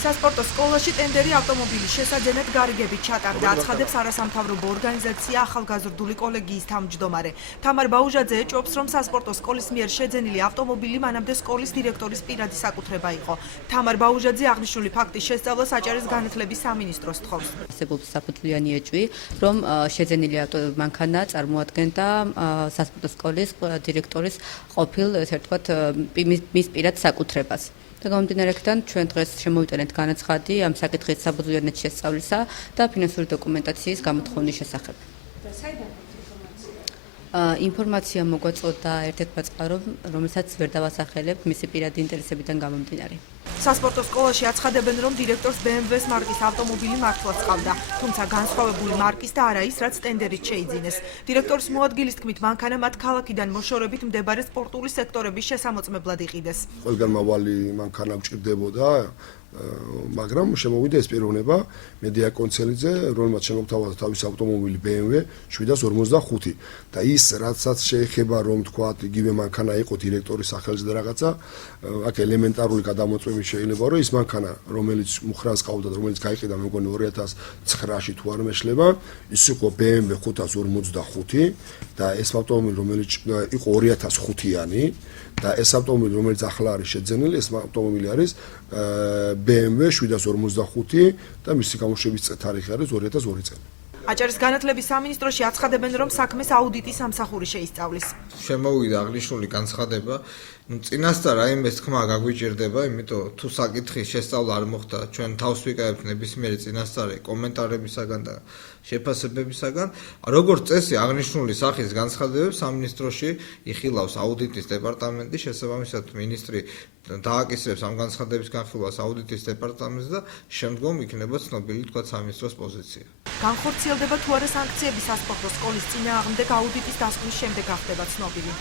სასპორტო სკოლაში ტენდერი ავტომობილის შესაძენად გარიგებით ჩატარდა. აცხადებს არასამთავრობო ორგანიზაცია ახალგაზრდული კოლეგიის თავმჯდომარე. თამარ ბაუჟაძე ეჭვობს, რომ სასპორტო სკოლის მიერ შეძენილი ავტომობილი მანამდე სკოლის დირექტორის პირადი საკუთრება იყო. თამარ ბაუჟაძე აღნიშნული ფაქტის შესწავლას აჭარის განათლების სამინისტროს თხოვს. არსებობს საფუძვლიანი ეჭვი, რომ შეძენილი ავტომანქანა წარმოადგენდა სასპორტო სკოლის დირექტორის ყოფილ, ესე ვთქვათ, მის პირად საკუთრებას. და გამომდინარეიდან ჩვენ დღეს შემოვიტანეთ განაცხადი ამ საკითხის საფუძვლიანად შესწავლისა და ფინანსური დოკუმენტაციის გამოთხოვნის შესახებ. ინფორმაცია მოგვაწოდა ერთ-ერთმა წყარომ, რომელსაც ვერ დავასახელებთ მისი პირადი ინტერესებიდან გამომდინარე. სასპორტო სკოლაში აცხადებენ, რომ დირექტორს BMW-ს მარკის ავტომობილი მართლაც ჰყავდა, თუმცა განსხვავებული მარკის და არა ის, რაც ტენდერით შეიძინეს. დირექტორის მოადგილის თქმით, მანქანა მათ ქალაქიდან მოშორებით მდებარე სპორტული სექტორების შესამოწმებლად იყიდეს. ყველგან მავალი მანქანა გვჭირდებოდა, მაგრამ შემოვიდა ეს პიროვნება მედია კონცერნზე, რომელმაც შემოგთავაზა თავის ავტომობილი BMW 745 და ის რაცაც შეეხება რომ თქვა იგივე მანქანა იყო დირექტორის სახელზე და რაღაცა, აქ ელემენტარული გადამოწმები შეიძლება რომ ის მანქანა რომელიც მუხრანს ყავდა და რომელიც გაიყიდა მე მგონი 2009-ში თუ არ მეშლება, ის იყო BMW 545 და ეს ავტომობილი რომელიც იყო 2005-იანი და ეს ავტომობილი რომელიც ახლა არის შეძენილი, ეს ავტომობილი არის BMW 745 და მისი გამოშვების თარიღი არის 2002 წელი. აჭარის განათლების სამინისტროში აცხადებენ, რომ საქმეს აუდიტის სამსახური შეისწავლის. შემოვიდა აღნიშნული განცხადება, წინასწარ რაიმეს თქმა გაგვიჭირდება, იმიტომ თუ საკითხის შესწავლა არ მოხდა, ჩვენ თავს ვიკავებთ ნებისმიერი წინასწარი კომენტარებისაგან და შეფასებებისაგან. როგორც წესი, აღნიშნული სახის განცხადებებს სამინისტროში იხილავს აუდიტის დეპარტამენტი, შესაბამისად მინისტრი დააკისრებს ამ განცხადების განხილვას აუდიტის დეპარტამენტს და შემდგომ იქნება ცნობილი თქვა სამინისტროს პოზიცია. განხორციელდება თუ არა სანქციები სასპორტო სკოლის წინააღმდეგ აუდიტის დასკვნის შემდეგ გახდება ცნობილი.